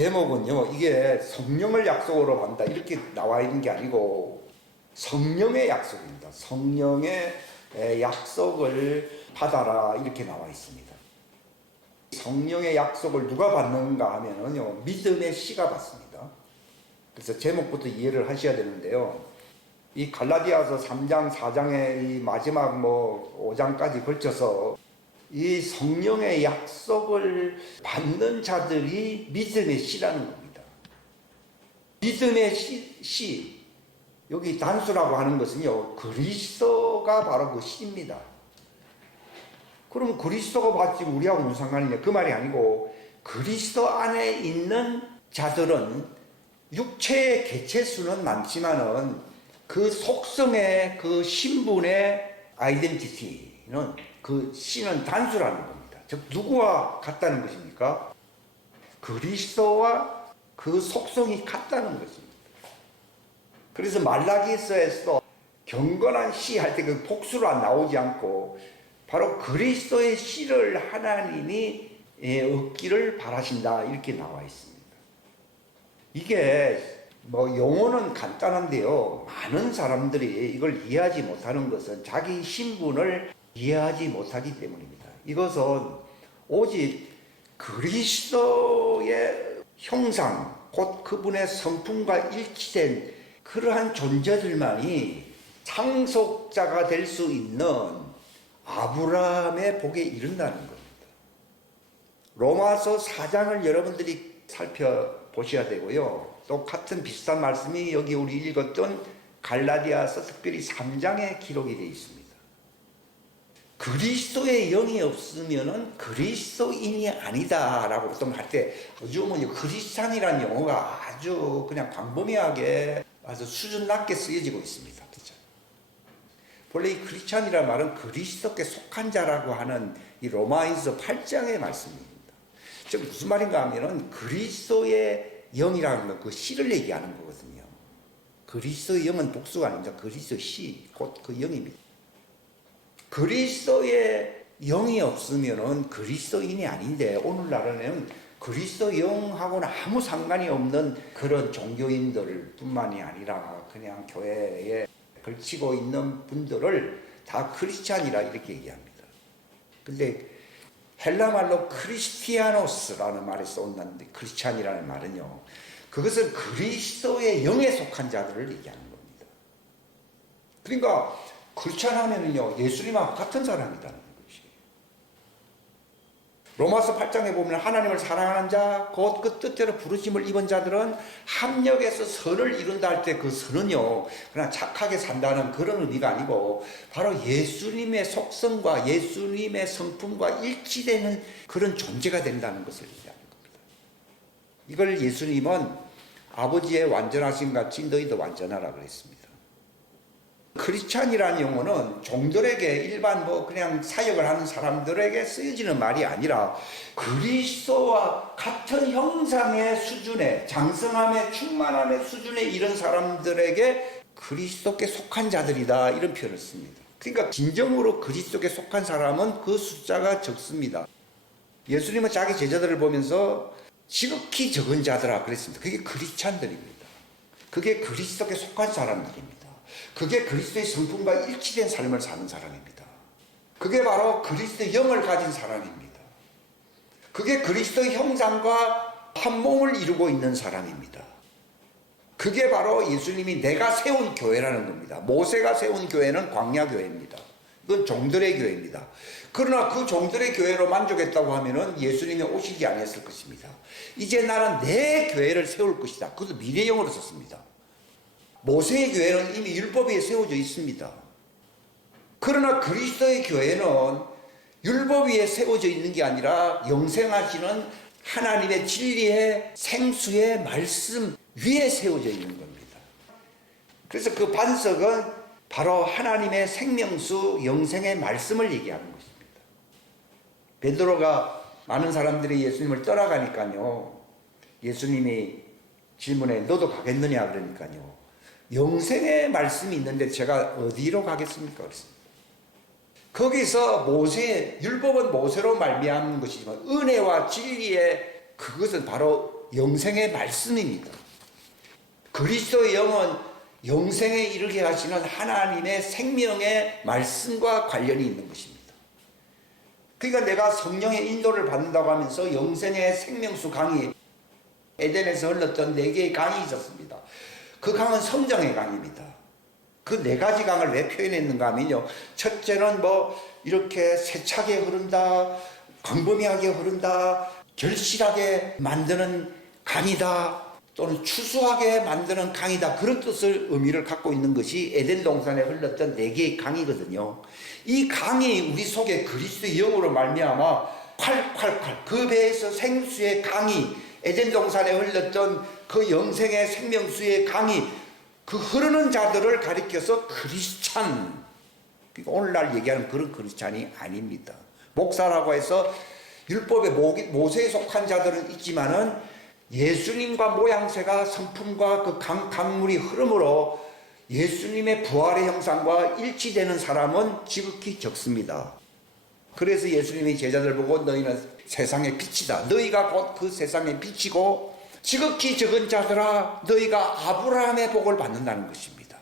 제목은요, 이게 성령을 약속으로 받는다 이렇게 나와 있는 게 아니고 성령의 약속입니다. 성령의 약속을 받아라 이렇게 나와 있습니다. 성령의 약속을 누가 받는가 하면은요, 믿음의 씨가 받습니다. 그래서 제목부터 이해를 하셔야 되는데요. 이 갈라디아서 3장, 4장의 이 마지막 5장까지 걸쳐서 이 성령의 약속을 받는 자들이 믿음의 씨라는 겁니다. 믿음의 씨, 여기 단수라고 하는 것은요, 그리스도가 바로 그 씨입니다. 그럼 그리스도가 받지 우리하고 무슨 상관이냐? 그 말이 아니고 그리스도 안에 있는 자들은 육체의 개체수는 많지만은 그 속성의 그 신분의 아이덴티티는 그 씨는 단수라는 겁니다. 즉 누구와 같다는 것입니까? 그리스도와 그 속성이 같다는 것입니다. 그래서 말라기서에서 경건한 씨 할 때 그 복수로 안 나오지 않고 바로 그리스도의 씨를 하나님이 얻기를 바라신다 이렇게 나와 있습니다. 이게 용어는 간단한데요, 많은 사람들이 이걸 이해하지 못하는 것은 자기 신분을 이해하지 못하기 때문입니다. 이것은 오직 그리스도의 형상, 곧 그분의 성품과 일치된 그러한 존재들만이 상속자가 될 수 있는 아브라함의 복에 이른다는 겁니다. 로마서 4장을 여러분들이 살펴보셔야 되고요. 또 같은 비슷한 말씀이 여기 우리 읽었던 갈라디아서 특별히 3장에 기록이 되어 있습니다. 그리스도의 영이 없으면은 그리스도인이 아니다라고 보통 할 때 요즘은 크리스찬이라는 용어가 아주 그냥 광범위하게 아주 수준 낮게 쓰여지고 있습니다. 그렇죠? 본래 이 크리스찬이라는 말은 그리스도께 속한 자라고 하는 이 로마인서 8장의 말씀입니다. 즉 무슨 말인가 하면은 그리스도의 영이라는 건 그 씨를 얘기하는 거거든요. 그리스도의 영은 복수가 아닙니다. 그리스도의 씨, 곧 그 영입니다. 그리스도의 영이 없으면은 그리스도인이 아닌데, 오늘날에는 그리스도 영하고는 아무 상관이 없는 그런 종교인들 뿐만이 아니라 그냥 교회에 걸치고 있는 분들을 다 크리스찬이라 이렇게 얘기합니다. 근데 헬라 말로 크리스티아노스라는 말에서 온다는데, 크리스찬이라는 말은요, 그것은 그리스도의 영에 속한 자들을 얘기하는 겁니다. 그러니까 크리스찬 하면은요, 예수님하고 같은 사람이라는 것이. 로마서 8장에 보면 하나님을 사랑하는 자, 곧 그 뜻대로 부르심을 입은 자들은 합력해서 선을 이룬다 할 때 그 선은요, 그냥 착하게 산다는 그런 의미가 아니고 바로 예수님의 속성과 예수님의 성품과 일치되는 그런 존재가 된다는 것을 얘기하는 겁니다. 이걸 예수님은 아버지의 완전하신 같이 너희도 완전하라 그랬습니다. 크리스찬이라는 용어는 종들에게 일반 그냥 사역을 하는 사람들에게 쓰여지는 말이 아니라 그리스도와 같은 형상의 수준에, 장성함의 충만함의 수준에 이른 사람들에게 그리스도께 속한 자들이다 이런 표현을 씁니다. 그러니까 진정으로 그리스도께 속한 사람은 그 숫자가 적습니다. 예수님은 자기 제자들을 보면서 지극히 적은 자들아 그랬습니다. 그게 크리스찬들입니다. 그게 그리스도께 속한 사람들입니다. 그게 그리스도의 성품과 일치된 삶을 사는 사람입니다. 그게 바로 그리스도의 영을 가진 사람입니다. 그게 그리스도의 형상과 한 몸을 이루고 있는 사람입니다. 그게 바로 예수님이 내가 세운 교회라는 겁니다. 모세가 세운 교회는 광야교회입니다. 이건 종들의 교회입니다. 그러나 그 종들의 교회로 만족했다고 하면은 예수님이 오시지 않았을 것입니다. 이제 나는 내 교회를 세울 것이다. 그것도 미래형으로 썼습니다. 모세의 교회는 이미 율법 위에 세워져 있습니다. 그러나 그리스도의 교회는 율법 위에 세워져 있는 게 아니라 영생하시는 하나님의 진리의 생수의 말씀 위에 세워져 있는 겁니다. 그래서 그 반석은 바로 하나님의 생명수 영생의 말씀을 얘기하는 것입니다. 베드로가 많은 사람들이 예수님을 떠나가니까요, 예수님이 질문에 너도 가겠느냐 그러니까요, 영생의 말씀이 있는데 제가 어디로 가겠습니까? 그랬습니다. 거기서 율법은 모세로 말미암는 것이지만 은혜와 진리의 그것은 바로 영생의 말씀입니다. 그리스도의 영은 영생에 이르게 하시는 하나님의 생명의 말씀과 관련이 있는 것입니다. 그러니까 내가 성령의 인도를 받는다고 하면서 영생의 생명수 강이 에덴에서 흘렀던 4개의 강이 있었습니다. 그 강은 성령의 강입니다. 그 4가지 강을 왜 표현했는가 하면요, 첫째는 뭐 이렇게 세차게 흐른다, 광범위하게 흐른다, 결실하게 만드는 강이다, 또는 추수하게 만드는 강이다, 그런 뜻을 의미를 갖고 있는 것이 에덴 동산에 흘렀던 4개의 강이거든요. 이 강이 우리 속에 그리스도의 영으로 말미암아 콸콸콸 그 배에서 생수의 강이, 에덴 동산에 흘렀던 그 영생의 생명수의 강이 그 흐르는 자들을 가리켜서 크리스찬, 오늘날 얘기하는 그런 크리스찬이 아닙니다. 목사라고 해서 율법의 모세에 속한 자들은 있지만은 예수님과 모양새가 성품과 그 강물이 흐름으로 예수님의 부활의 형상과 일치되는 사람은 지극히 적습니다. 그래서 예수님이 제자들 보고 너희는 세상의 빛이다. 너희가 곧 그 세상의 빛이고 지극히 적은 자들아 너희가 아브라함의 복을 받는다는 것입니다.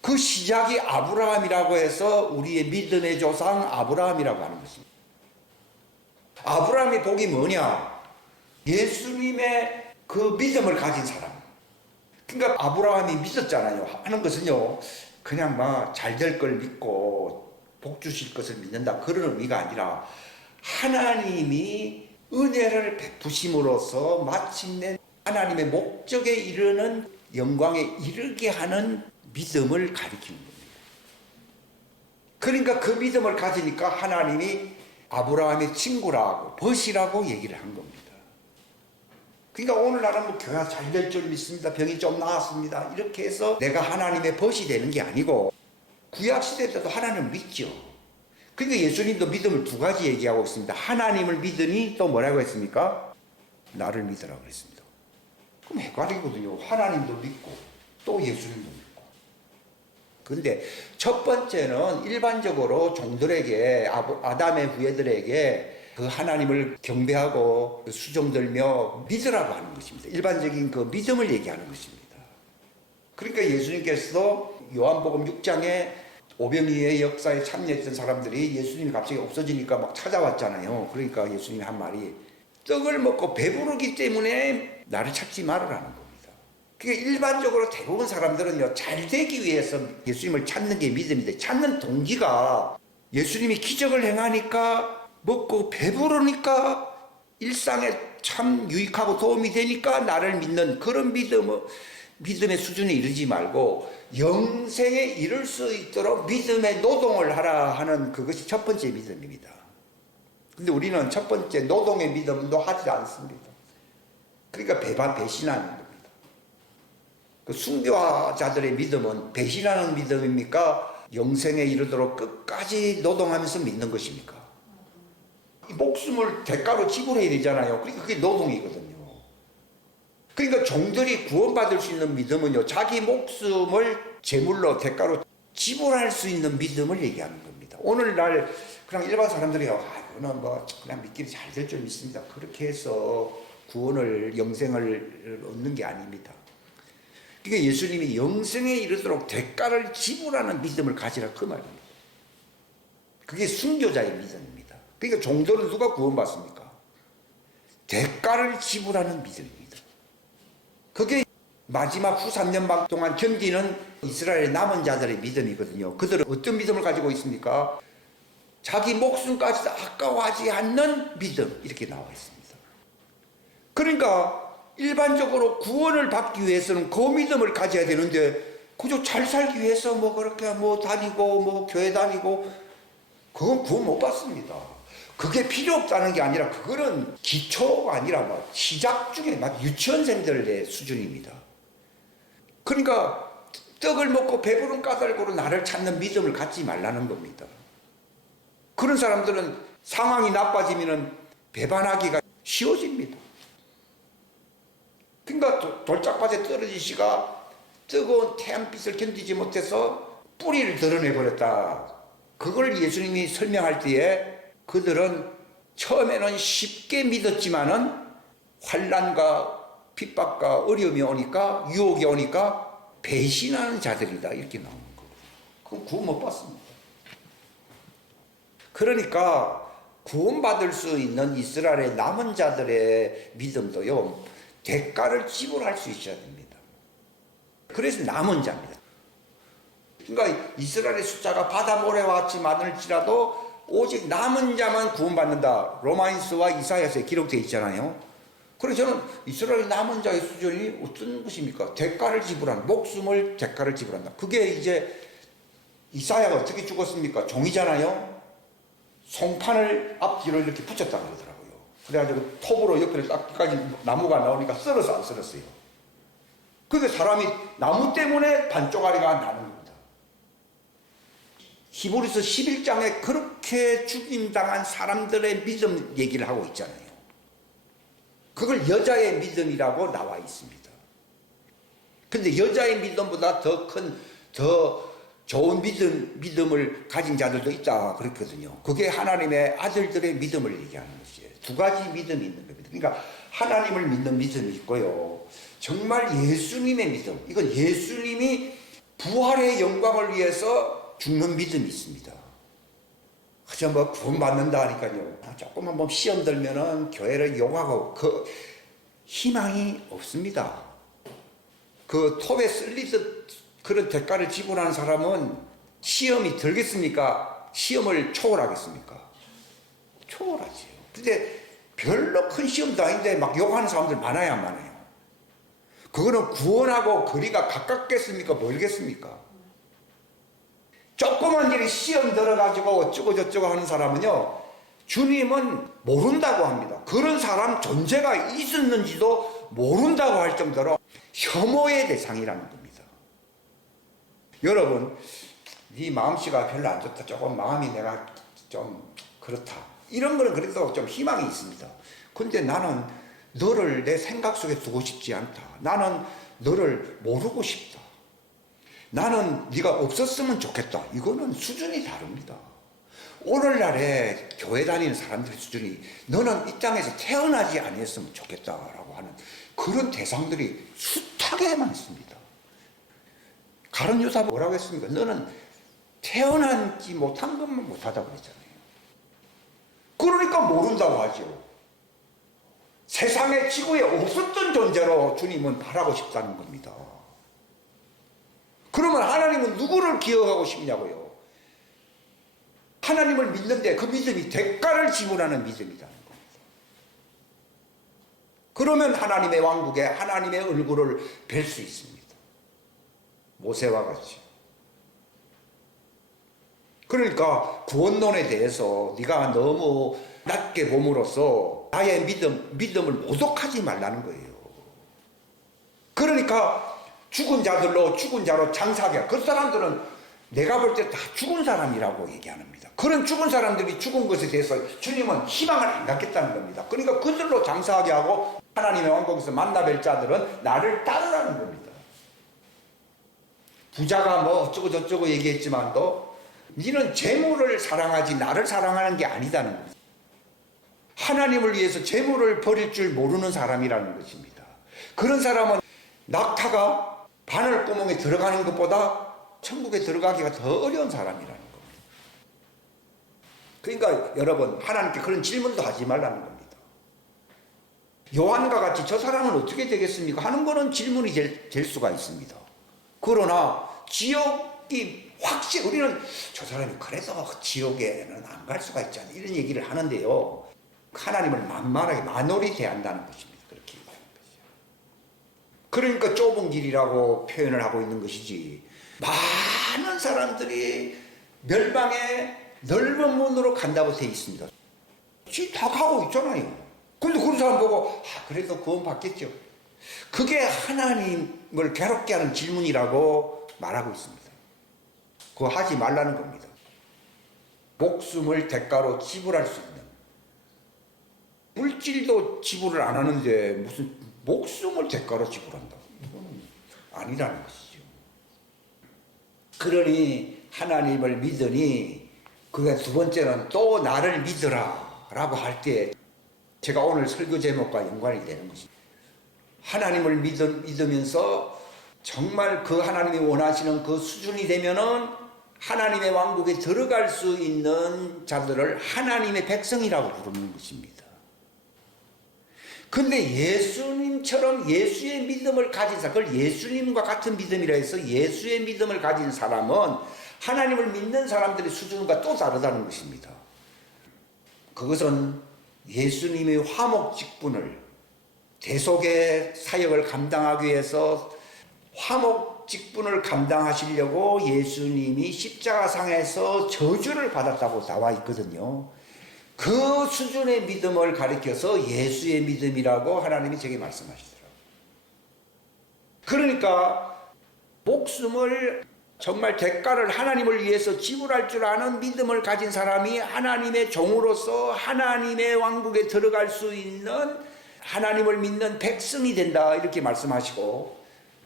그 시작이 아브라함이라고 해서 우리의 믿음의 조상 아브라함이라고 하는 것입니다. 아브라함의 복이 뭐냐? 예수님의 그 믿음을 가진 사람. 그러니까 아브라함이 믿었잖아요. 하는 것은요, 그냥 막 잘 될 걸 믿고 복 주실 것을 믿는다, 그런 의미가 아니라 하나님이 은혜를 베푸심으로써 마침내 하나님의 목적에 이르는 영광에 이르게 하는 믿음을 가리키는 겁니다. 그러니까 그 믿음을 가지니까 하나님이 아브라함의 친구라고 벗이라고 얘기를 한 겁니다. 그러니까 오늘날은 뭐 교회 잘 될 줄 믿습니다, 병이 좀 나았습니다, 이렇게 해서 내가 하나님의 벗이 되는 게 아니고, 구약시대 때도 하나님을 믿죠. 그러니까 예수님도 믿음을 2가지 얘기하고 있습니다. 하나님을 믿으니 또 뭐라고 했습니까? 나를 믿으라고 그랬습니다. 그럼 헷갈리거든요. 하나님도 믿고 또 예수님도 믿고. 그런데 첫 번째는 일반적으로 종들에게, 아담의 후예들에게 그 하나님을 경배하고 수종들며 믿으라고 하는 것입니다. 일반적인 그 믿음을 얘기하는 것입니다. 그러니까 예수님께서도 요한복음 6장에 오병이의 역사에 참여했던 사람들이 예수님이 갑자기 없어지니까 막 찾아왔잖아요. 그러니까 예수님이 한 말이, 떡을 먹고 배부르기 때문에 나를 찾지 말으라는 겁니다. 그러니까 일반적으로 대부분 사람들은요, 잘 되기 위해서 예수님을 찾는 게 믿음인데, 찾는 동기가 예수님이 기적을 행하니까, 먹고 배부르니까, 일상에 참 유익하고 도움이 되니까 나를 믿는 그런 믿음의 수준에 이르지 말고 영생에 이를 수 있도록 믿음의 노동을 하라 하는 그것이 첫 번째 믿음입니다. 근데 우리는 첫 번째 노동의 믿음도 하지 않습니다. 그러니까 배신하는 겁니다. 그 순교자들의 믿음은 배신하는 믿음입니까? 영생에 이르도록 끝까지 노동하면서 믿는 것입니까? 목숨을 대가로 지불해야 되잖아요. 그러니까 그게 노동이거든요. 그러니까 종들이 구원받을 수 있는 믿음은요, 자기 목숨을 제물로 대가로 지불할 수 있는 믿음을 얘기하는 겁니다. 오늘날 그냥 일반 사람들이 그는 뭐 그냥 믿기는 잘 될 줄 믿습니다, 그렇게 해서 구원을, 영생을 얻는 게 아닙니다. 그러니까 예수님이 영생에 이르도록 대가를 지불하는 믿음을 가지라, 그 말입니다. 그게 순교자의 믿음입니다. 그러니까 종들은 누가 구원받습니까? 대가를 지불하는 믿음입니다. 그게 마지막 후 3년반 동안 견디는 이스라엘의 남은 자들의 믿음이거든요. 그들은 어떤 믿음을 가지고 있습니까? 자기 목숨까지도 아까워하지 않는 믿음, 이렇게 나와 있습니다. 그러니까 일반적으로 구원을 받기 위해서는 그 믿음을 가져야 되는데, 그저 잘 살기 위해서 뭐 그렇게 뭐 다니고 뭐 교회 다니고, 그건 구원 못 받습니다. 그게 필요 없다는 게 아니라, 그거는 기초가 아니라 막 시작 중에 막 유치원생들의 수준입니다. 그러니까 떡을 먹고 배부른 까닭으로 나를 찾는 믿음을 갖지 말라는 겁니다. 그런 사람들은 상황이 나빠지면 배반하기가 쉬워집니다. 그러니까 돌짝밭에 떨어진 씨가 뜨거운 태양빛을 견디지 못해서 뿌리를 드러내버렸다. 그걸 예수님이 설명할 때에 그들은 처음에는 쉽게 믿었지만은 환난과 핍박과 어려움이 오니까 유혹이 오니까 배신하는 자들이다 이렇게 나오는 거예요. 그럼 구원 못 받습니다. 그러니까 구원받을 수 있는 이스라엘의 남은 자들의 믿음도요 대가를 지불할 수 있어야 됩니다. 그래서 남은 자입니다. 그러니까 이스라엘의 숫자가 바다 모래와 같이 많을지라도 오직 남은 자만 구원받는다. 로마인스와 이사야서에 기록되어 있잖아요. 그래서 저는 이스라엘 남은 자의 수준이 어떤 것입니까? 대가를 지불한, 목숨을 대가를 지불한다. 그게 이제 이사야가 어떻게 죽었습니까? 종이잖아요. 송판을 앞뒤로 이렇게 붙였다 그러더라고요. 그래가지고 톱으로 옆에 딱까지 나무가 나오니까 썰어서 안 썰었어요. 그게 사람이 나무 때문에 반쪽아리가 나는 겁니다. 히브리서 11장에 그렇게 죽임당한 사람들의 믿음 얘기를 하고 있잖아요. 그걸 여자의 믿음이라고 나와 있습니다. 근데 여자의 믿음보다 더 좋은 믿음을 가진 자들도 있다 그랬거든요. 그게 하나님의 아들들의 믿음을 얘기하는 것이에요. 두 가지 믿음이 있는 겁니다. 그러니까 하나님을 믿는 믿음이 있고요. 정말 예수님의 믿음. 이건 예수님이 부활의 영광을 위해서 죽는 믿음이 있습니다. 그저 뭐 구원받는다 하니까요. 조금만 뭐 시험 들면은 교회를 욕하고 그 희망이 없습니다. 그 톱에 쓸리듯 그런 대가를 지불하는 사람은 시험이 들겠습니까? 시험을 초월하겠습니까? 초월하지요. 근데 별로 큰 시험도 아닌데 막 욕하는 사람들 많아요, 안 많아요? 그거는 구원하고 거리가 가깝겠습니까? 멀겠습니까? 조그만 일이 시험 들어가지고 어쩌고 저쩌고 하는 사람은요, 주님은 모른다고 합니다. 그런 사람 존재가 있었는지도 모른다고 할 정도로 혐오의 대상이라는 겁니다. 여러분, 네 마음씨가 별로 안 좋다. 조금 마음이 내가 좀 그렇다. 이런 거는 그래도 좀 희망이 있습니다. 근데 나는 너를 내 생각 속에 두고 싶지 않다. 나는 너를 모르고 싶다. 나는 네가 없었으면 좋겠다. 이거는 수준이 다릅니다. 오늘날에 교회 다니는 사람들의 수준이 너는 이 땅에서 태어나지 아니었으면 좋겠다라고 하는 그런 대상들이 숱하게 많습니다. 가룟 유다 뭐라고 했습니까? 너는 태어나지 못한 것만 못하다고 했잖아요. 그러니까 모른다고 하죠. 세상의 지구에 없었던 존재로 주님은 바라고 싶다는 겁니다. 그러면 하나님은 누구를 기억하고 싶냐고요? 하나님을 믿는데 그 믿음이 대가를 지불하는 믿음이라는 겁니다. 그러면 하나님의 왕국에 하나님의 얼굴을 뵐 수 있습니다. 모세와 같이. 그러니까 구원론에 대해서 네가 너무 낮게 봄으로써 나의 믿음을 모독하지 말라는 거예요. 그러니까 죽은 자들로 죽은 자로 장사하게. 그 사람들은 내가 볼 때 다 죽은 사람이라고 얘기합니다. 그런 죽은 사람들이 죽은 것에 대해서 주님은 희망을 안 갖겠다는 겁니다. 그러니까 그들로 장사하게 하고 하나님의 왕국에서 만나뵐 자들은 나를 따르라는 겁니다. 부자가 뭐 어쩌고 저쩌고 얘기했지만도 너는 재물을 사랑하지 나를 사랑하는 게 아니다는 겁니다. 하나님을 위해서 재물을 버릴 줄 모르는 사람이라는 것입니다. 그런 사람은 낙타가 바늘구멍에 들어가는 것보다 천국에 들어가기가 더 어려운 사람이라는 겁니다. 그러니까 여러분 하나님께 그런 질문도 하지 말라는 겁니다. 요한과 같이 저 사람은 어떻게 되겠습니까? 하는 거는 질문이 될 수가 있습니다. 그러나 지옥이 확실히 우리는 저 사람이 그래서 지옥에는 안 갈 수가 있지 않나 이런 얘기를 하는데요. 하나님을 만만하게 만홀히 대한다는 것입니다. 그렇게 얘기하는 거죠. 그러니까 좁은 길이라고 표현을 하고 있는 것이지 많은 사람들이 멸망의 넓은 문으로 간다고 되어 있습니다. 지금 다 가고 있잖아요. 근데 그런 사람 보고 그래도 구원 받겠죠. 그게 하나님을 괴롭게 하는 질문이라고 말하고 있습니다. 그거 하지 말라는 겁니다. 목숨을 대가로 지불할 수 있는 물질도 지불을 안 하는데 무슨 목숨을 대가로 지불한다. 이건 아니라는 것이죠. 그러니 하나님을 믿으니 그게 두 번째는 또 나를 믿으라 라고 할 때 제가 오늘 설교 제목과 연관이 되는 것입니다. 하나님을 믿으면서 정말 그 하나님이 원하시는 그 수준이 되면은 하나님의 왕국에 들어갈 수 있는 자들을 하나님의 백성이라고 부르는 것입니다. 근데 예수님처럼 예수의 믿음을 가진 사람, 그걸 예수님과 같은 믿음이라 해서 예수의 믿음을 가진 사람은 하나님을 믿는 사람들의 수준과 또 다르다는 것입니다. 그것은 예수님의 화목직분을 대속의 사역을 감당하기 위해서 화목직분을 감당하시려고 예수님이 십자가상에서 저주를 받았다고 나와 있거든요. 그 수준의 믿음을 가리켜서 예수의 믿음이라고 하나님이 제게 말씀하시더라고요. 그러니까 목숨을 정말 대가를 하나님을 위해서 지불할 줄 아는 믿음을 가진 사람이 하나님의 종으로서 하나님의 왕국에 들어갈 수 있는 하나님을 믿는 백성이 된다 이렇게 말씀하시고,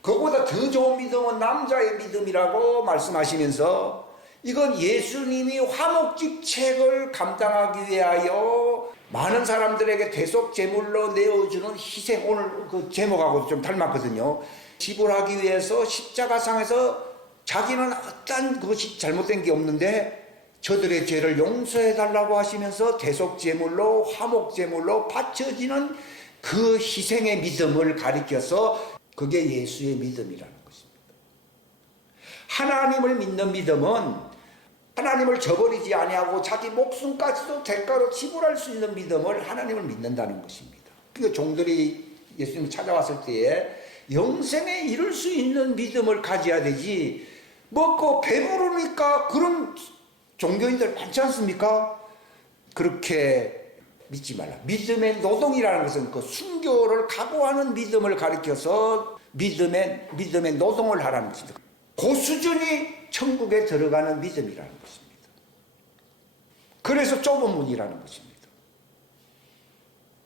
그보다 더 좋은 믿음은 남자의 믿음이라고 말씀하시면서 이건 예수님이 화목직책을 감당하기 위하여 많은 사람들에게 대속 제물로 내어주는 희생, 오늘 그 제목하고 좀 닮았거든요. 지불하기 위해서 십자가상에서 자기는 어떤 것이 잘못된 게 없는데 저들의 죄를 용서해 달라고 하시면서 대속 제물로 화목 제물로 바쳐지는 그 희생의 믿음을 가리켜서 그게 예수의 믿음이라는 것입니다. 하나님을 믿는 믿음은 하나님을 저버리지 아니하고 자기 목숨까지도 대가로 지불할 수 있는 믿음을 하나님을 믿는다는 것입니다. 그러니까 종들이 예수님을 찾아왔을 때에 영생에 이룰 수 있는 믿음을 가져야 되지, 먹고 배부르니까 그런 종교인들 많지 않습니까? 그렇게 믿지 말라. 믿음의 노동이라는 것은 그 순교를 각오하는 믿음을 가리켜서 믿음의 노동을 하라는 것입니다. 그 수준이 천국에 들어가는 믿음이라는 것입니다. 그래서 좁은 문이라는 것입니다.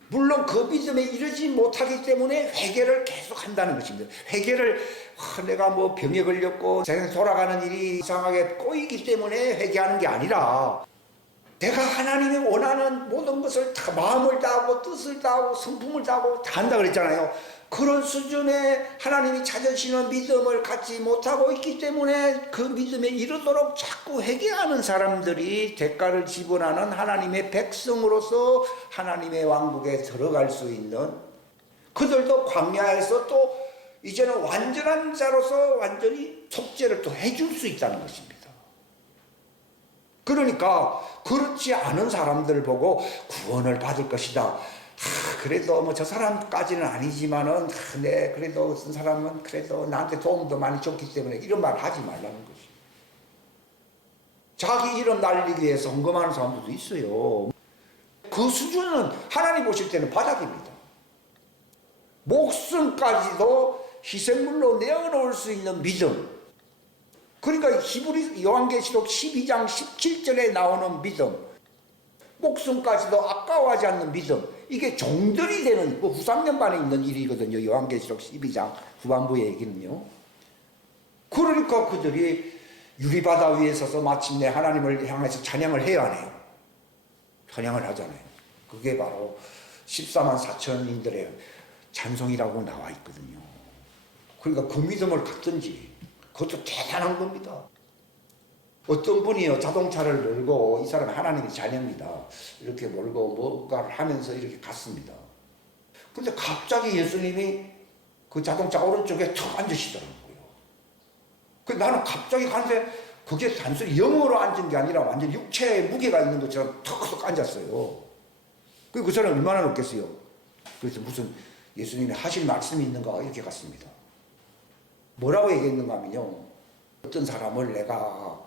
물론 그 믿음에 이르지 못하기 때문에 회개를 계속 한다는 것입니다. 회개를 내가 뭐 병에 걸렸고 세상에 돌아가는 일이 이상하게 꼬이기 때문에 회개하는 게 아니라 내가 하나님이 원하는 모든 것을 다 마음을 다하고 뜻을 다하고 성품을 다하고 다 한다 그랬잖아요. 그런 수준의 하나님이 찾으시는 믿음을 갖지 못하고 있기 때문에 그 믿음에 이르도록 자꾸 회개하는 사람들이 대가를 지불하는 하나님의 백성으로서 하나님의 왕국에 들어갈 수 있는, 그들도 광야에서 또 이제는 완전한 자로서 완전히 속죄를 또 해줄 수 있다는 것입니다. 그러니까 그렇지 않은 사람들 보고 구원을 받을 것이다. 그래도 뭐 저 사람까지는 아니지만은 네 그래도 어떤 사람은 그래도 나한테 도움도 많이 줬기 때문에 이런 말 하지 말라는 것이. 자기 이름 날리기 위해서 헌금하는 사람들도 있어요. 그 수준은 하나님 보실 때는 바닥입니다. 목숨까지도 희생물로 내어놓을 수 있는 믿음. 그러니까 히브리 요한계시록 12장 17절에 나오는 믿음, 목숨까지도 아까워하지 않는 믿음, 이게 종들이 되는 그 후삼년반에 있는 일이거든요. 요한계시록 12장 후반부의 얘기는요. 그러니까 그들이 유리바다 위에 서서 마침내 하나님을 향해서 찬양을 해야 하네요. 찬양을 하잖아요. 그게 바로 14만 4천인들의 찬송이라고 나와 있거든요. 그러니까 그 믿음을 갖든지, 그것도 대단한 겁니다. 어떤 분이요, 자동차를 몰고, 이 사람은 하나님의 자녀입니다. 이렇게 몰고 뭔가를 하면서 이렇게 갔습니다. 근데 갑자기 예수님이 그 자동차 오른쪽에 턱 앉으시더라고요. 그 나는 갑자기 가는데 그게 단순히 영어로 앉은 게 아니라 완전 육체에 무게가 있는 것처럼 턱 앉았어요. 그 사람이 얼마나 높겠어요. 그래서 무슨 예수님이 하실 말씀이 있는가 이렇게 갔습니다. 뭐라고 얘기했는가 하면요, 어떤 사람을 내가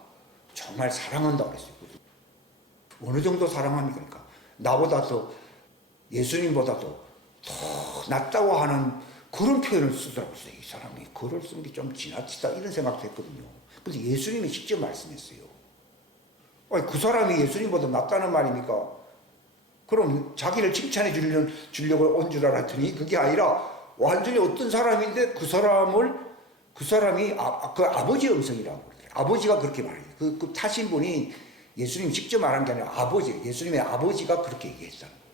정말 사랑한다고 그랬어요. 어느 정도 사랑합니까? 그러니까 나보다 더, 예수님보다도 더 낫다고 하는 그런 표현을 쓰더라고요. 이 사람이 글을 쓴 게 좀 지나치다 이런 생각도 했거든요. 근데 예수님이 직접 말씀했어요. 아니, 그 사람이 예수님보다 낫다는 말입니까? 그럼 자기를 칭찬해 주려고 온 줄 알았더니 그게 아니라 완전히 어떤 사람인데 그 사람이 그 아버지 음성이라고 그래요. 아버지가 그렇게 말해요. 그 타신 분이 예수님이 직접 말한 게 아니라 예수님의 아버지가 그렇게 얘기했다는 거예요.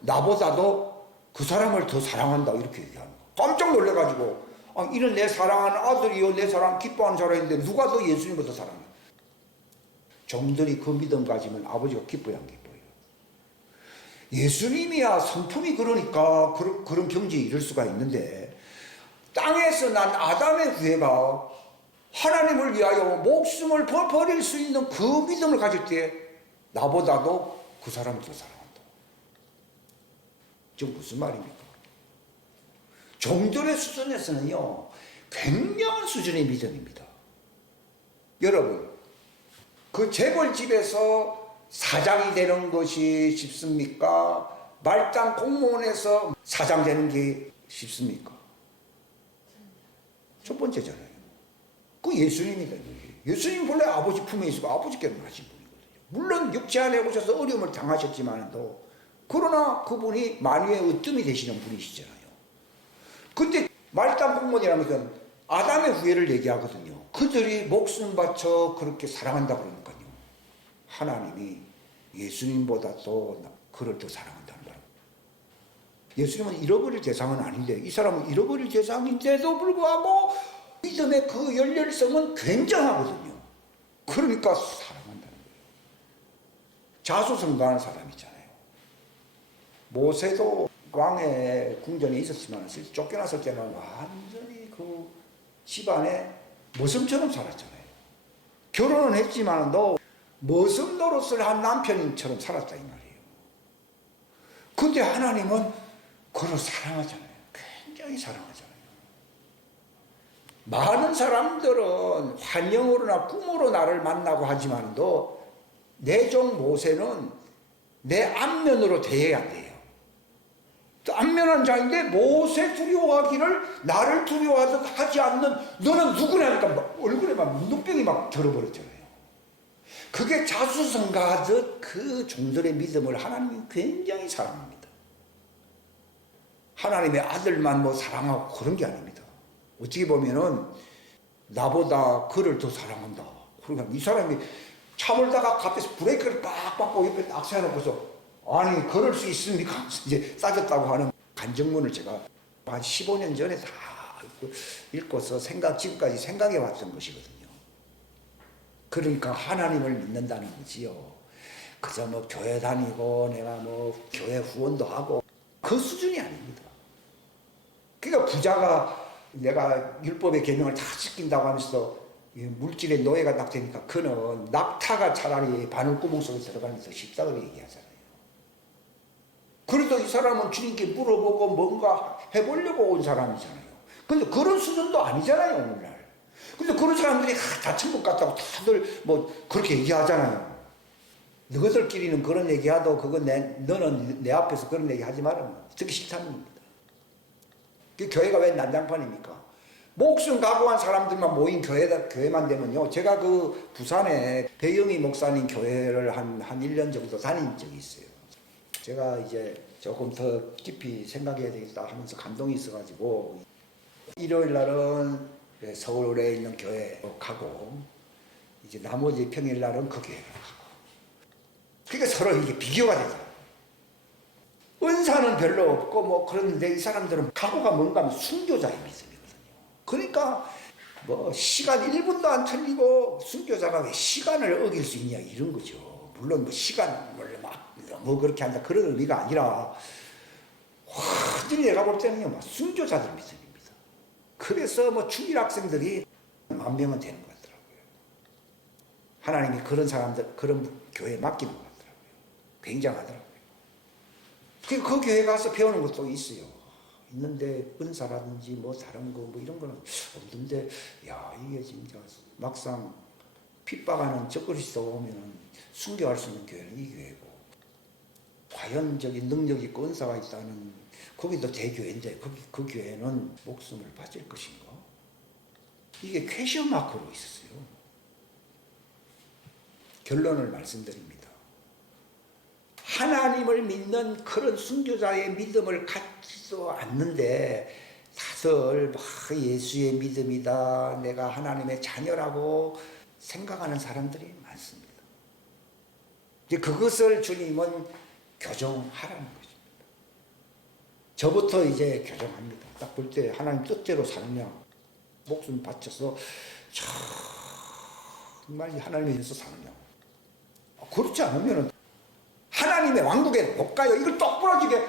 나보다도 그 사람을 더 사랑한다 이렇게 얘기하는 거. 깜짝 놀래가지고 이런 내 사랑하는 아들이요 내 사랑 기뻐하는 사람인데 누가 더 예수님보다 사랑해? 종들이 그 믿음 가지면 아버지가 기뻐요 안 기뻐요? 예수님이야 성품이 그러니까 그런 경지에 이를 수가 있는데 땅에서 난 아담의 후예가 하나님을 위하여 목숨을 버릴 수 있는 그 믿음을 가질 때 나보다도 그 사람을 더 사랑한다. 지금 무슨 말입니까? 종들의 수준에서는요 굉장한 수준의 믿음입니다. 여러분 그 재벌집에서 사장이 되는 것이 쉽습니까? 말단 공무원에서 사장 되는 게 쉽습니까? 첫 번째잖아요. 그 예수님이다. 예수님 본래 아버지 품에 있고 아버지께로 나신 분이거든요. 물론 육체 안에 오셔서 어려움을 당하셨지만도 그러나 그분이 만유의 으뜸이 되시는 분이시잖아요. 근데 말단 공무원이라는 것은 아담의 후예를 얘기하거든요. 그들이 목숨 바쳐 그렇게 사랑한다 그러니까요. 하나님이 예수님보다도 그를 더 사랑한다는 거예요. 예수님은 잃어버릴 대상은 아닌데 이 사람은 잃어버릴 대상인데도 불구하고 믿음의 그 열렬성은 굉장하거든요. 그러니까 사랑한다는 거예요. 자수성가하는 사람이잖아요. 모세도 왕의 궁전에 있었지만 쫓겨났을 때는 완전히 그 집안에 머슴처럼 살았잖아요. 결혼은 했지만도 머슴 노릇을 한 남편처럼 살았다 이 말이에요. 근데 하나님은 그를 사랑하잖아요. 굉장히 사랑하잖아요. 많은 사람들은 환영으로나 꿈으로 나를 만나고 하지만도 내 종 모세는 내 안면으로 대해야 돼요. 안면한 자인데 모세 두려워하기를 나를 두려워하지 않는 너는 누구냐니까 얼굴에 막 눈병이 막 들어버렸잖아요. 그게 자수성가하듯 그 종들의 믿음을 하나님이 굉장히 사랑합니다. 하나님의 아들만 뭐 사랑하고 그런 게 아닙니다. 어떻게 보면은 나보다 그를 더 사랑한다. 그러니까 이 사람이 참을다가 갑자기 브레이크를 빡 밟고 옆에 딱 세워놓고서 아니 그럴 수 있습니까? 이제 싸졌다고 하는 간증문을 제가 한 15년 전에 다 읽고서 지금까지 생각해 왔던 것이거든요. 그러니까 하나님을 믿는다는 거지요. 그저 뭐 교회 다니고 내가 뭐 교회 후원도 하고 그 수준이 아닙니다. 그러니까 부자가 내가 율법의 계명을 다 지킨다고 하면서 물질의 노예가 딱 되니까 그는 낙타가 차라리 바늘구멍 속에 들어가면서 쉽다고 얘기하잖아요. 그래도 이 사람은 주님께 물어보고 뭔가 해보려고 온 사람이잖아요. 근데 그런 수준도 아니잖아요, 오늘날. 근데 그런 사람들이 다 천국 같다고 다들 뭐 그렇게 얘기하잖아요. 너희들끼리는 그런 얘기하도 그건 너는 내 앞에서 그런 얘기 하지 마라. 듣기 싫다는 겁니다. 그 교회가 왜 난장판입니까? 목숨 각오한 사람들만 모인 교회만 되면요. 제가 그 부산에 배영희 목사님 교회를 한 1년 정도 다닌 적이 있어요. 제가 이제 조금 더 깊이 생각해야 되겠다 하면서 감동이 있어가지고 일요일 날은 서울에 있는 교회 가고 이제 나머지 평일 날은 그 교회를 가고 그러니까 서로 이게 비교가 되잖아요. 은사는 별로 없고 뭐 그런데 이 사람들은 각오가 뭔가 하면 순교자의 믿음이거든요. 그러니까 뭐 시간 1분도 안 틀리고 순교자가 왜 시간을 어길 수 있냐 이런 거죠. 물론 뭐 시간을 막 뭐 그렇게 한다 그런 의미가 아니라 완전히 내가 볼 때는요 막 순교자들 믿음입니다. 그래서 뭐 중일 학생들이 10,000명은 되는 것 같더라고요. 하나님이 그런 사람들 그런 교회에 맡기는 것 같더라고요. 굉장하더라고요. 그 교회 가서 배우는 것도 있어요. 있는데 은사라든지 뭐 다른 거 뭐 이런 거는 없는데 야 이게 진짜 막상 핍박하는 적그리스도 오면은 순교할 수 있는 교회는 이 교회고 과연적인 능력이 있고 은사가 있다는 거기도 대교회인데 그 교회는 목숨을 바칠 것인가? 이게 퀘션 마크로 있었어요. 결론을 말씀드립니다. 하나님을 믿는 그런 순교자의 믿음을 갖지도 않는데 다들 막 예수의 믿음이다 내가 하나님의 자녀라고 생각하는 사람들이 많습니다. 이제 그것을 주님은 교정하라는 것입니다. 저부터 이제 교정합니다. 딱 볼 때 하나님 뜻대로 사느냐, 목숨 바쳐서 정말 하나님에 의해서 사느냐. 그렇지 않으면 하나님의 왕국에 못 가요. 이걸 똑 부러지게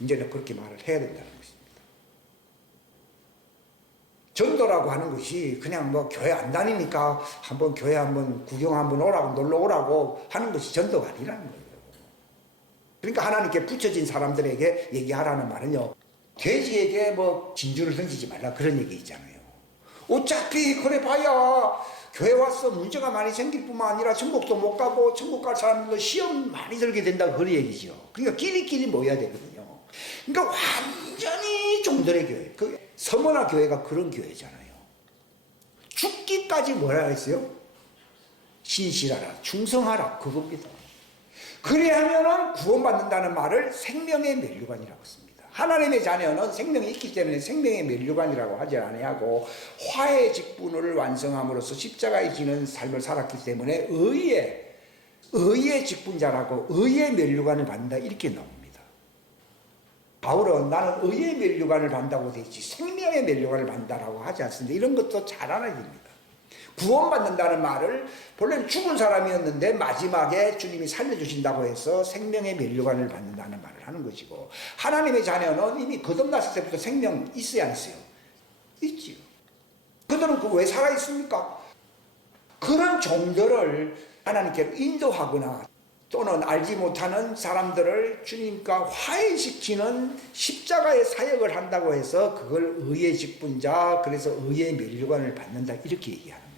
이제는 그렇게 말을 해야 된다는 것입니다. 전도라고 하는 것이 그냥 뭐 교회 안 다니니까 한번 교회 한번 구경 한번 오라고 놀러 오라고 하는 것이 전도가 아니라는 거예요. 그러니까 하나님께 붙여진 사람들에게 얘기하라는 말은요, 돼지에게 뭐 진주를 던지지 말라 그런 얘기 있잖아요. 어차피 그래 봐야 교회 와서 문제가 많이 생길 뿐만 아니라 천국도 못 가고 천국 갈 사람들도 시험 많이 들게 된다고 그런 얘기죠. 그러니까 끼리끼리 모여야 되거든요. 그러니까 완전히 종들의 교회, 그 서머나 교회가 그런 교회잖아요. 죽기까지 뭐라 했어요? 신실하라, 충성하라, 그겁니다. 그래야 하면은 구원받는다는 말을 생명의 면류관이라고 씁니다. 하나님의 자녀는 생명이 있기 때문에 생명의 면류관이라고 하지 아니하고 화의 직분을 완성함으로써 십자가에 지는 삶을 살았기 때문에 의의 직분자라고 의의 면류관을 받는다 이렇게 나옵니다. 바울은 나는 의의 면류관을 받는다고 되어 있지 생명의 면류관을 받는다라고 하지 않습니다. 이런 것도 잘 알아야 됩니다. 구원받는다는 말을 본래는 죽은 사람이었는데 마지막에 주님이 살려주신다고 해서 생명의 면류관을 받는다는 말을 하는 것이고, 하나님의 자녀는 이미 거듭났을 때부터 생명 있어야 안 있어요? 있지요. 그들은 왜 살아있습니까? 그런 종들을 하나님께 인도하거나 또는 알지 못하는 사람들을 주님과 화해시키는 십자가의 사역을 한다고 해서 그걸 의의 직분자, 그래서 의의 면류관을 받는다 이렇게 얘기하는 거예요.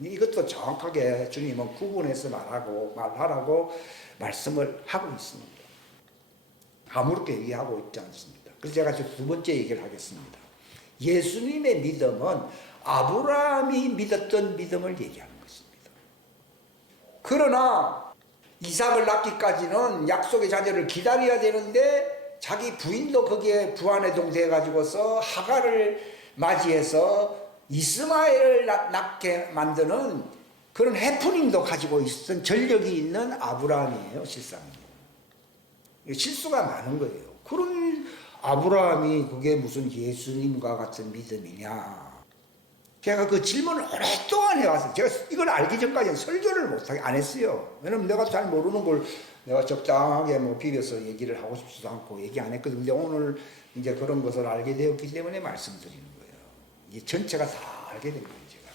이것도 정확하게 주님은 구분해서 말하라고 말씀을 하고 있습니다. 아무렇게 얘기하고 있지 않습니다. 그래서 제가 두 번째 얘기를 하겠습니다. 예수님의 믿음은 아브라함이 믿었던 믿음을 얘기하는 것입니다. 그러나 이삭을 낳기까지는 약속의 자녀를 기다려야 되는데 자기 부인도 거기에 부안의 동태해 가지고서 하갈을 맞이해서 이스마엘을 낳게 만드는 그런 해프닝도 가지고 있었던 전력이 있는 아브라함이에요. 실상은요. 실수가 많은 거예요. 그런 아브라함이 그게 무슨 예수님과 같은 믿음이냐. 제가 그 질문을 오랫동안 해왔어요. 제가 이걸 알기 전까지는 설교를 안 했어요. 왜냐면 내가 잘 모르는 걸 내가 적당하게 뭐 비벼서 얘기를 하고 싶지도 않고 얘기 안 했거든요. 근데 오늘 이제 그런 것을 알게 되었기 때문에 말씀드리는 거예요. 이 전체가 다 알게 된 거예요, 제가.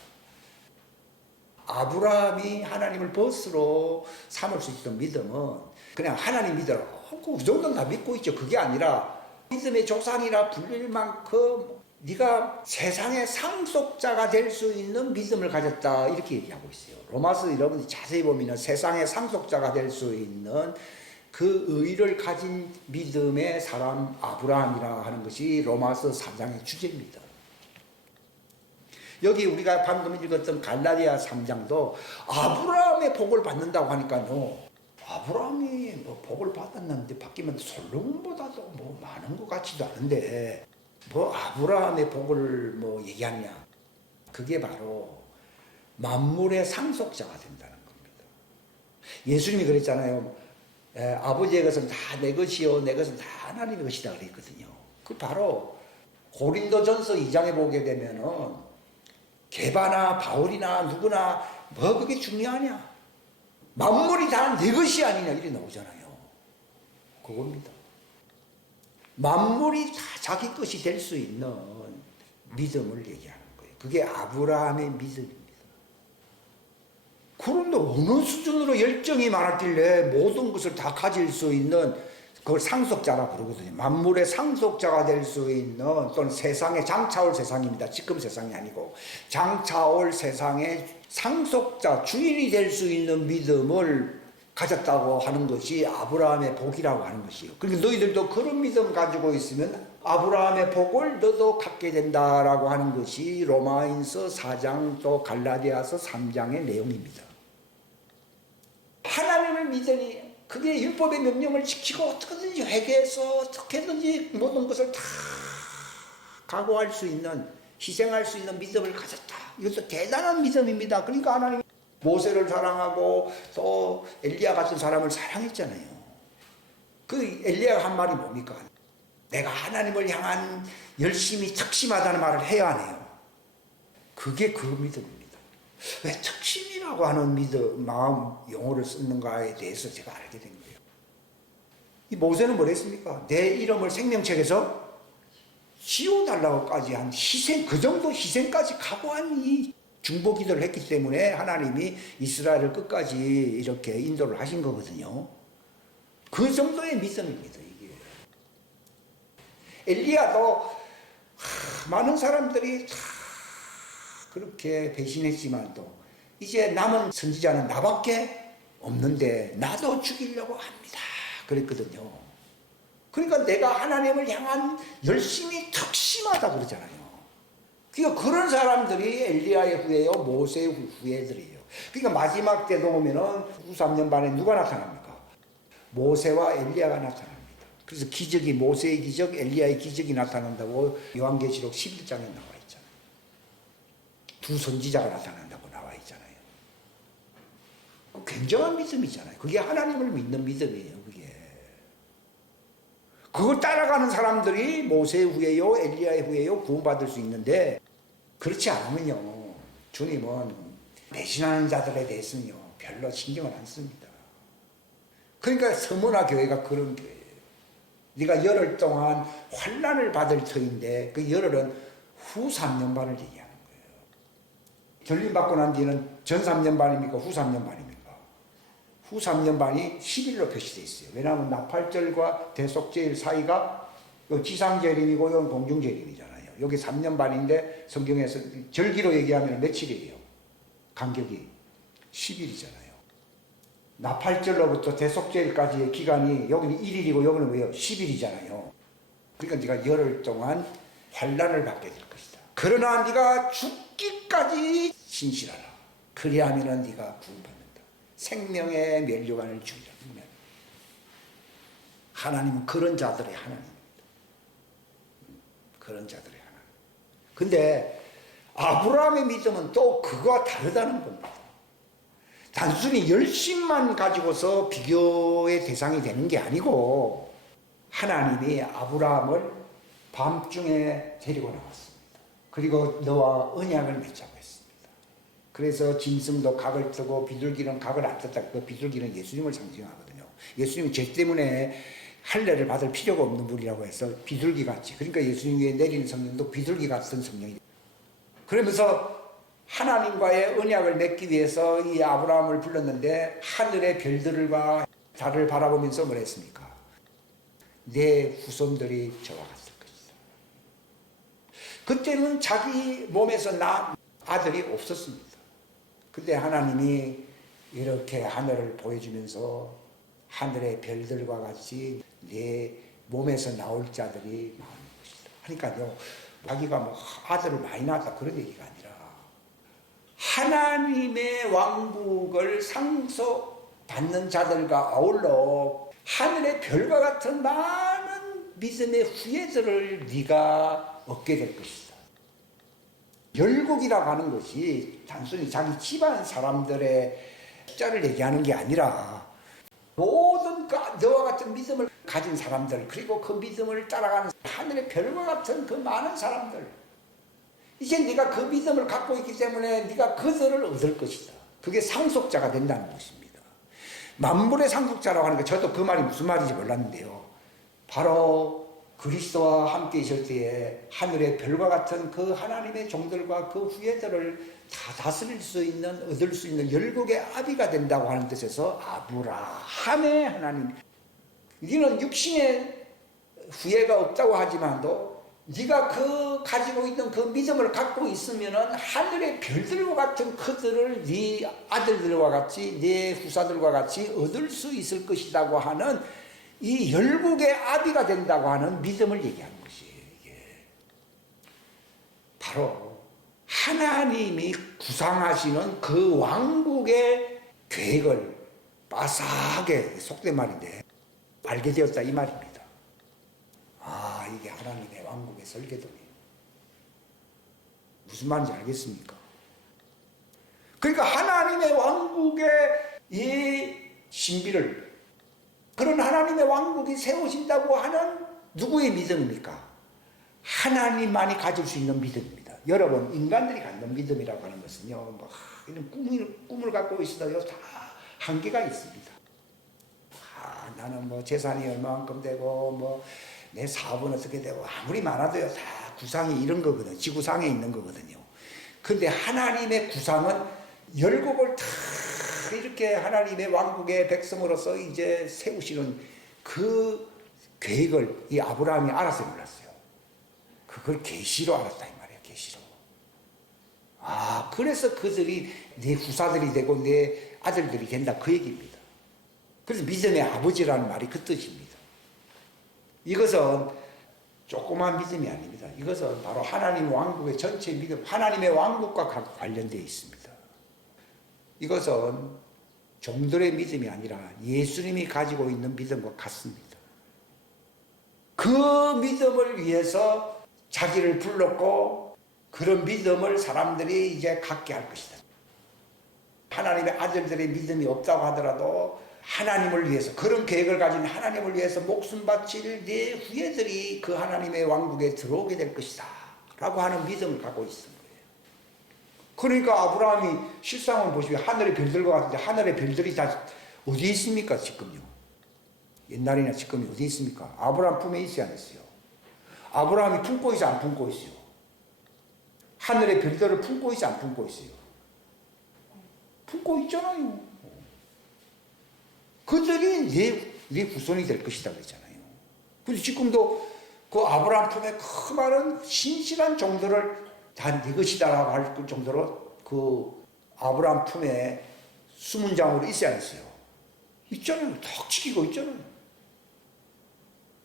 아브라함이 하나님을 버스로 삼을 수 있던 믿음은 그냥 하나님 믿어라. 그 정도는 다 믿고 있죠. 그게 아니라 믿음의 조상이라 불릴 만큼 네가 세상의 상속자가 될 수 있는 믿음을 가졌다 이렇게 얘기하고 있어요. 로마서 여러분이 자세히 보면 세상의 상속자가 될 수 있는 그 의를 가진 믿음의 사람 아브라함이라 하는 것이 로마서 4장의 주제입니다. 여기 우리가 방금 읽었던 갈라디아 3장도 아브라함의 복을 받는다고 하니까요. 아브라함이 뭐 복을 받았는데 바뀌면 솔로몬보다도 뭐 많은 것 같지도 않은데 뭐 아브라함의 복을 뭐 얘기하냐. 그게 바로 만물의 상속자가 된다는 겁니다. 예수님이 그랬잖아요. 아버지의 것은 다 내 것이요 내 것은 다 하나님의 것이다 그랬거든요. 그 바로 고린도전서 2장에 보게 되면은 게바나 바울이나 누구나 뭐 그게 중요하냐. 만물이 다 내 것이 아니냐 이렇게 나오잖아요. 그겁니다. 만물이 다 자기 것이 될 수 있는 믿음을 얘기하는 거예요. 그게 아브라함의 믿음입니다. 그런데 어느 수준으로 열정이 많았길래 모든 것을 다 가질 수 있는 그걸 상속자라고 그러거든요. 만물의 상속자가 될 수 있는 또는 세상에 장차올 세상입니다. 지금 세상이 아니고 장차올 세상의 상속자, 주인이 될 수 있는 믿음을 가졌다고 하는 것이 아브라함의 복이라고 하는 것이에요. 그러니까 너희들도 그런 믿음 가지고 있으면 아브라함의 복을 너도 갖게 된다라고 하는 것이 로마인서 4장 또 갈라디아서 3장의 내용입니다. 하나님을 믿으니 그게 율법의 명령을 지키고 어떻게든지 회개해서 어떻게든지 모든 것을 다 각오할 수 있는, 희생할 수 있는 믿음을 가졌다. 이것도 대단한 믿음입니다. 그러니까 하나님이 모세를 사랑하고 또 엘리야 같은 사람을 사랑했잖아요. 그 엘리야가 한 말이 뭡니까? 내가 하나님을 향한 열심이 특심하다는 말을 해야 하네요. 그게 그 믿음입니다. 왜 특심이라고 하는 믿음, 마음, 용어를 쓰는가에 대해서 제가 알게 된 거예요. 이 모세는 뭐랬습니까? 내 이름을 생명책에서 지워달라고까지 한 희생, 그 정도 희생까지 각오한 이 중보기도를 했기 때문에 하나님이 이스라엘을 끝까지 이렇게 인도를 하신 거거든요. 그 정도의 믿음입니다, 이게. 엘리야도 많은 사람들이 다 그렇게 배신했지만도 이제 남은 선지자는 나밖에 없는데 나도 죽이려고 합니다. 그랬거든요. 그러니까 내가 하나님을 향한 열심이 특심하다 그러잖아요. 그러니까 그런 사람들이 엘리야의 후예요, 모세의 후예들이에요. 그러니까 마지막 때도 보면은 후 3년 반에 누가 나타납니까? 모세와 엘리야가 나타납니다. 그래서 기적이, 모세의 기적, 엘리야의 기적이 나타난다고 요한계시록 11장에 나와 있잖아요. 두 선지자가 나타난다고 나와 있잖아요. 굉장한 믿음이잖아요. 그게 하나님을 믿는 믿음이에요, 그게. 그걸 따라가는 사람들이 모세의 후예요, 엘리야의 후예요, 구원받을 수 있는데, 그렇지 않으면요, 주님은 배신하는 자들에 대해서는요, 별로 신경을 안 씁니다. 그러니까 서문화 교회가 그런 교회예요. 네가 열흘 동안 환난을 받을 터인데, 그 열흘은 후 3년 반을 얘기하는 거예요. 결림 받고 난 뒤는 전 3년 반입니까? 후 3년 반입니까? 후 3년 반이 10일로 표시되어 있어요. 왜냐하면 나팔절과 대속제일 사이가 지상재림이고 이건 공중재림이잖아요. 여기 3년 반인데 성경에서 절기로 얘기하면 며칠이에요? 간격이 10일이잖아요. 나팔절로부터 대속제일까지의 기간이 여기는 1일이고 여기는 왜요? 10일이잖아요. 그러니까 네가 열흘 동안 환난을 받게 될 것이다. 그러나 네가 죽기까지 신실하라. 그리하면 네가 구원받는다. 생명의 면류관을 주리라. 하나님은 그런 자들의 하나님입니다. 그런 자들의 하나님. 근데 아브라함의 믿음은 또 그거와 다르다는 겁니다. 단순히 열심만 가지고서 비교의 대상이 되는 게 아니고 하나님이 아브라함을 밤중에 데리고 나왔습니다. 그리고 너와 언약을 맺자고 했습니다. 그래서 짐승도 각을 뜨고 비둘기는 각을 안 떴다. 그 비둘기는 예수님을 상징하거든요. 예수님이 죄 때문에 할례를 받을 필요가 없는 분이라고 해서 비둘기 같이, 그러니까 예수님 위에 내리는 성령도 비둘기 같은 성령이, 그러면서 하나님과의 언약을 맺기 위해서 이 아브라함을 불렀는데 하늘의 별들과 달을 바라보면서 뭘 했습니까? 내 후손들이 저와 같을 것이다. 그때는 자기 몸에서 난 아들이 없었습니다. 근데 하나님이 이렇게 하늘을 보여주면서 하늘의 별들과 같이 내 몸에서 나올 자들이 나오는 것이다. 그러니까요, 자기가 뭐 아들을 많이 낳았다 그런 얘기가 아니라 하나님의 왕국을 상속받는 자들과 아울러 하늘의 별과 같은 많은 믿음의 후예들을 네가 얻게 될 것이다. 열국이라고 하는 것이 단순히 자기 집안 사람들의 숫자를 얘기하는 게 아니라 모든 너와 같은 믿음을 가진 사람들, 그리고 그 믿음을 따라가는 하늘의 별과 같은 그 많은 사람들, 이제 네가 그 믿음을 갖고 있기 때문에 네가 그들을 얻을 것이다. 그게 상속자가 된다는 것입니다. 만물의 상속자라고 하는 게 저도 그 말이 무슨 말인지 몰랐는데요. 바로 그리스도와 함께 있을 때에 하늘의 별과 같은 그 하나님의 종들과 그 후예들을 다 다스릴 수 있는, 얻을 수 있는 열국의 아비가 된다고 하는 뜻에서 아브라함의 하나님, 너는 육신의 후예가 없다고 하지만도 네가 그 가지고 있는 그 믿음을 갖고 있으면은 하늘의 별들과 같은 그들을 네 아들들과 같이, 네 후사들과 같이 얻을 수 있을 것이라고 하는 이 열국의 아비가 된다고 하는 믿음을 얘기하는 것이에요. 이게 바로 하나님이 구상하시는 그 왕국의 계획을 빠삭하게, 속된 말인데, 알게 되었다 이 말입니다. 아, 이게 하나님의 왕국의 설계도네요. 무슨 말인지 알겠습니까? 그러니까 하나님의 왕국의 이 신비를, 그런 하나님의 왕국이 세워진다고 하는 누구의 믿음입니까? 하나님만이 가질 수 있는 믿음입니다. 여러분, 인간들이 갖는 믿음이라고 하는 것은요, 뭐 이런 꿈을 갖고 있어도요, 다 한계가 있습니다. 나는 뭐 재산이 얼마만큼 되고 뭐 내 사업은 어떻게 되고 아무리 많아도요, 다 구상이 이런 거거든요. 지구상에 있는 거거든요. 근데 하나님의 구상은 열국을 다 이렇게 하나님의 왕국의 백성으로서 이제 세우시는 그 계획을 이 아브라함이 알았어요, 몰랐어요? 그걸 계시로 알았다 이 말이에요. 계시로. 그래서 그들이 내 후사들이 되고 내 아들들이 된다, 그 얘기입니다. 그래서 믿음의 아버지라는 말이 그 뜻입니다. 이것은 조그만 믿음이 아닙니다. 이것은 바로 하나님 왕국의 전체 믿음, 하나님의 왕국과 관련되어 있습니다. 이것은 종들의 믿음이 아니라 예수님이 가지고 있는 믿음과 같습니다. 그 믿음을 위해서 자기를 불렀고 그런 믿음을 사람들이 이제 갖게 할 것이다. 하나님의 아들들의 믿음이 없다고 하더라도 하나님을 위해서, 그런 계획을 가진 하나님을 위해서 목숨 바칠 내 후예들이 그 하나님의 왕국에 들어오게 될 것이다 라고 하는 믿음을 갖고 있는 거예요. 그러니까 아브라함이 실상을 보시면 하늘의 별들과 같은데 하늘의 별들이 다 어디에 있습니까 지금요? 옛날이나 지금이 어디에 있습니까? 아브라함 품에 있어야 안 있어요? 아브라함이 품고 있어 안 품고 있어요? 하늘의 별들을 품고 있어 안 품고 있어요? 품고 있잖아요. 그들이 내 후손이 될 것이다 그랬잖아요. 그래서 지금도 그 아브라함 품에 그 많은 신실한 종들을 다 네 것이다라고 할 정도로 그 아브라함 품에 수문장으로 있어야 했어요. 있잖아요. 턱 지키고 있잖아요.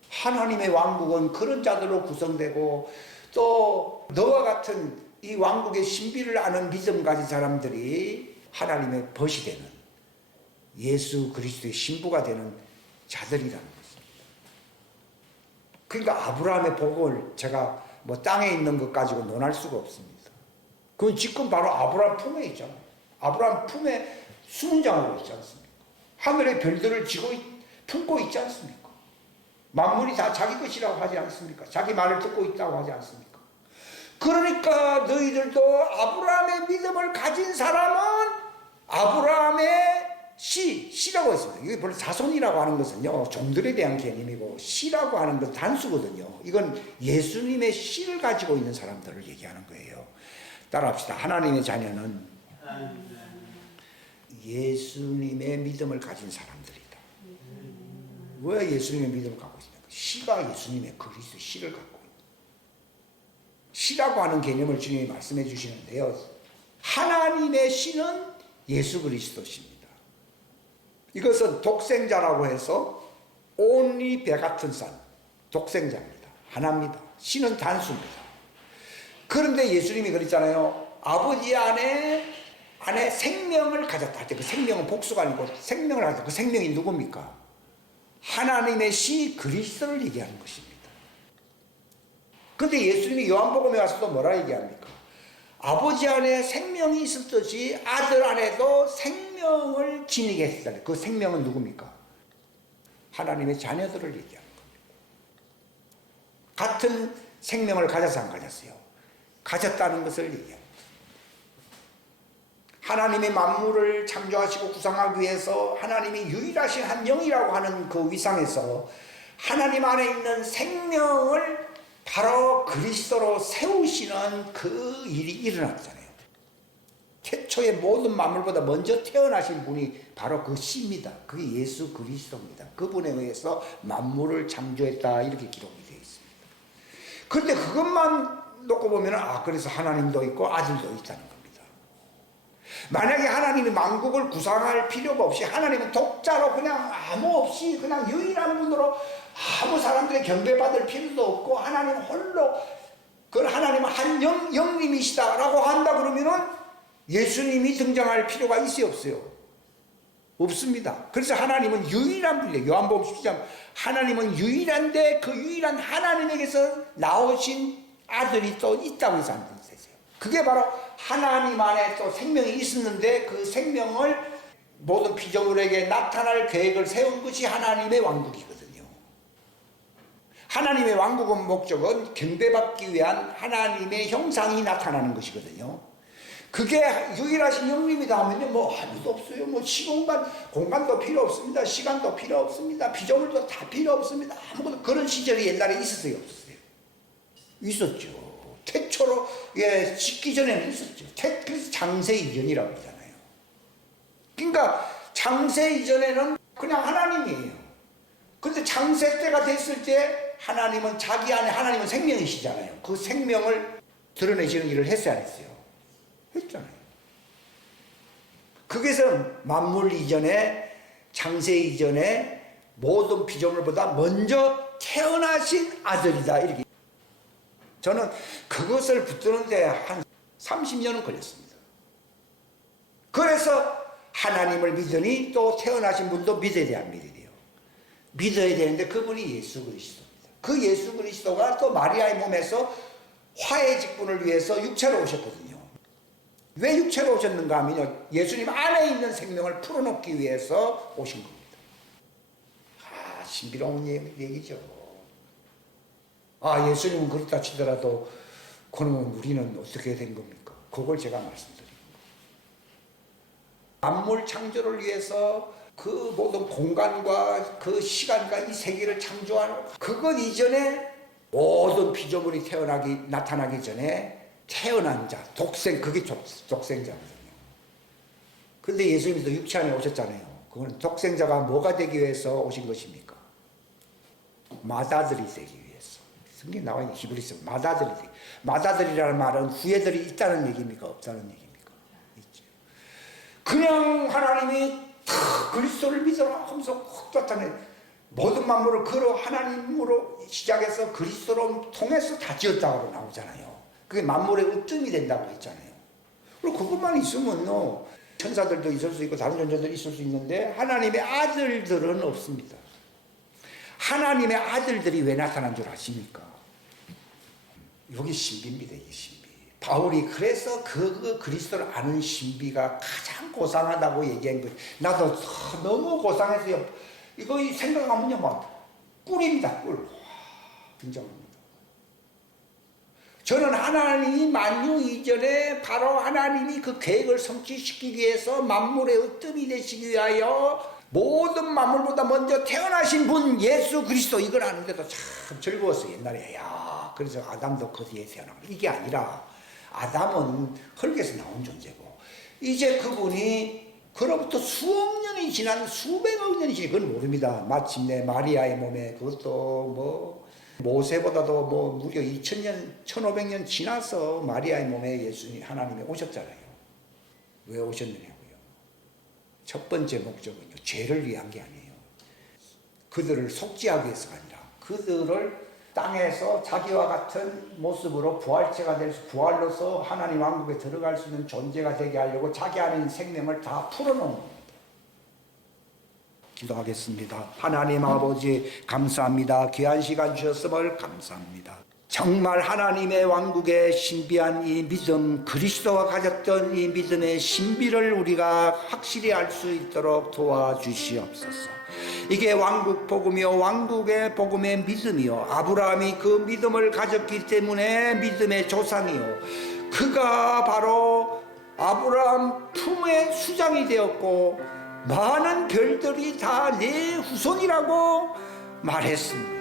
하나님의 왕국은 그런 자들로 구성되고 또 너와 같은 이 왕국의 신비를 아는 믿음 가진 사람들이 하나님의 벗이 되는 예수 그리스도의 신부가 되는 자들이라는 것입니다. 그러니까 아브라함의 복을 제가 뭐 땅에 있는 것 가지고 논할 수가 없습니다. 그건 지금 바로 아브라함 품에 있잖아요. 아브라함 품에 수문장으로 있지 않습니까? 하늘의 별들을 품고 있지 않습니까? 만물이 다 자기 것이라고 하지 않습니까? 자기 말을 듣고 있다고 하지 않습니까? 그러니까 너희들도 아브라함의 믿음을 가진 사람은 아브라함의 씨라고 했습니다. 이게 본래 자손이라고 하는 것은요, 종들에 대한 개념이고, 씨라고 하는 건 단수거든요. 이건 예수님의 씨를 가지고 있는 사람들을 얘기하는 거예요. 따라합시다. 하나님의 자녀는 예수님의 믿음을 가진 사람들이다. 왜 예수님의 믿음을 갖고 있습니까? 씨가 예수님의 그리스도 씨를 갖고 있다. 씨라고 하는 개념을 주님이 말씀해 주시는데요. 하나님의 씨는 예수 그리스도십니다. 이것은 독생자라고 해서 only begotten son, 독생자입니다. 하나입니다. 씨는 단수입니다. 그런데 예수님이 그랬잖아요. 아버지 안에 생명을 가졌다 할 때 그 생명은 복수가 아니고 생명을 가졌다. 그 생명이 누굽니까? 하나님의 씨 그리스도를 얘기하는 것입니다. 그런데 예수님이 요한복음에 와서도 뭐라 얘기합니까? 아버지 안에 생명이 있었듯이 아들 안에도 생명을 지니게 했다. 그 생명은 누굽니까? 하나님의 자녀들을 얘기하는 겁니다. 같은 생명을 가져서 안 가졌어요? 가졌다는 것을 얘기합니다. 하나님의 만물을 창조하시고 구성하기 위해서 하나님이 유일하신 한 영이라고 하는 그 위상에서 하나님 안에 있는 생명을 바로 그리스도로 세우시는 그 일이 일어났잖아요. 태초의 모든 만물보다 먼저 태어나신 분이 바로 그 씨입니다. 그게 예수 그리스도입니다. 그분에 의해서 만물을 창조했다 이렇게 기록이 되어 있습니다. 그런데 그것만 놓고 보면 그래서 하나님도 있고 아들도 있다는 겁니다. 만약에 하나님이 만국을 구상할 필요가 없이 하나님은 독자로 그냥 아무 없이 그냥 유일한 분으로 아무 사람들의 경배받을 필요도 없고 하나님 홀로 그걸 하나님은 한 영님이시다라고 한다 그러면은 예수님이 등장할 필요가 있어요 없어요? 없습니다. 그래서 하나님은 유일한 분이에요. 요한복음 17장 하나님은 유일한데 그 유일한 하나님에게서 나오신 아들이 또 있다고 해서 안 되세요. 그게 바로 하나님 안에 또 생명이 있었는데 그 생명을 모든 피조물에게 나타날 계획을 세운 것이 하나님의 왕국이거든요. 하나님의 왕국의 목적은 경배받기 위한 하나님의 형상이 나타나는 것이거든요. 그게 유일하신 형님이다 하면요, 뭐 아무도 없어요. 뭐 시공간, 공간도 필요 없습니다. 시간도 필요 없습니다. 피조물도 다 필요 없습니다. 아무것도. 그런 시절이 옛날에 있었어요, 없었어요? 있었죠. 태초로, 예, 짓기 전에는 있었죠. 그래서 창세 이전이라고 그러잖아요. 그러니까 창세 이전에는 그냥 하나님이에요. 근데 창세 때가 됐을 때 하나님은 자기 안에, 하나님은 생명이시잖아요. 그 생명을 드러내시는 일을 했어야 했어요. 했잖아요. 그래서 만물 이전에, 창세 이전에 모든 피조물보다 먼저 태어나신 아들이다, 이렇게. 저는 그것을 붙드는데 한 30년은 걸렸습니다. 그래서 하나님을 믿으니 또 태어나신 분도 믿어야 돼요, 안 믿어야 돼요? 믿어야 되는데 그분이 예수 그리스도입니다. 그 예수 그리스도가 또 마리아의 몸에서 화해 직분을 위해서 육체로 오셨거든요. 왜 육체로 오셨는가 하면요, 예수님 안에 있는 생명을 풀어놓기 위해서 오신 겁니다. 아, 신비로운 얘기죠. 아, 예수님은 그렇다 치더라도 그러면 우리는 어떻게 된 겁니까? 그걸 제가 말씀드립니다. 만물 창조를 위해서 그 모든 공간과 그 시간과 이 세계를 창조하는, 그것 이전에 모든 피조물이 나타나기 전에 태어난 자, 그게 독생자거든요. 근데 예수님도 육체 안에 오셨잖아요. 그건 독생자가 뭐가 되기 위해서 오신 것입니까? 맏아들이 되기 위해서. 성경에 나와 있는 히브리서 맏아들이라는 말은 후예들이 있다는 얘기입니까? 없다는 얘기입니까? 있죠. 그냥 하나님이 그리스도를 믿어라 하면서 확 나타내 모든 만물을 그로 하나님으로 시작해서 그리스도로 통해서 다 지었다고 나오잖아요. 그게 만물의 으뜸이 된다고 했잖아요. 그리고 그것만 있으면요, 천사들도 있을 수 있고 다른 존재들이 있을 수 있는데 하나님의 아들들은 없습니다. 하나님의 아들들이 왜 나타난 줄 아십니까? 여기 신비입니다. 이게 신비. 바울이 그래서 그 그리스도를 아는 신비가 가장 고상하다고 얘기한 거예요. 나도 너무 고상해서요, 이거 생각하면요, 막 꿀입니다. 꿀. 굉장합니다. 저는 하나님이 만유 이전에 바로 하나님이 그 계획을 성취시키기 위해서 만물의 으뜸이 되시기 위하여 모든 만물보다 먼저 태어나신 분 예수 그리스도, 이걸 아는데도 참 즐거웠어요. 옛날에. 야, 그래서 아담도 그 뒤에 태어나고. 이게 아니라 아담은 흙에서 나온 존재고, 이제 그분이 그로부터 수억 년이 지난, 수백억 년이 지난, 그건 모릅니다. 마침내 마리아의 몸에, 그것도 뭐 모세보다도 뭐 무려 2000년, 1500년 지나서 마리아의 몸에 예수님, 하나님이 오셨잖아요. 왜 오셨느냐고요? 첫 번째 목적은요, 죄를 위한 게 아니에요. 그들을 속죄하기 위해서가 아니라 그들을 땅에서 자기와 같은 모습으로 부활체가 될 수, 부활로서 하나님 왕국에 들어갈 수 있는 존재가 되게 하려고 자기 안에 있는 생명을 다 풀어놓은 겁니다. 기도하겠습니다. 하나님 아버지, 감사합니다. 귀한 시간 주셨음을 감사합니다. 정말 하나님의 왕국의 신비한 이 믿음, 그리스도가 가졌던 이 믿음의 신비를 우리가 확실히 알 수 있도록 도와주시옵소서. 이게 왕국 복음이요, 왕국의 복음의 믿음이요, 아브라함이 그 믿음을 가졌기 때문에 믿음의 조상이요, 그가 바로 아브라함 품의 수장이 되었고 많은 별들이 다 내 후손이라고 말했습니다.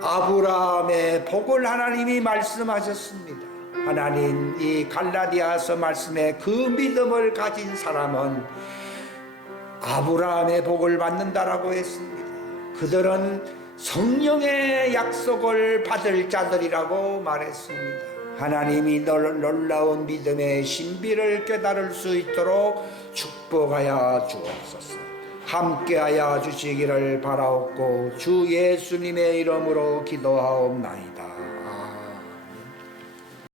아브라함의 복을 하나님이 말씀하셨습니다. 하나님, 이 갈라디아서 말씀에 그 믿음을 가진 사람은 아브라함의 복을 받는다라고 했습니다. 그들은 성령의 약속을 받을 자들이라고 말했습니다. 하나님이 놀라운 믿음의 신비를 깨달을 수 있도록 축복하여 주옵소서. 함께하여 주시기를 바라옵고 주 예수님의 이름으로 기도하옵나이다.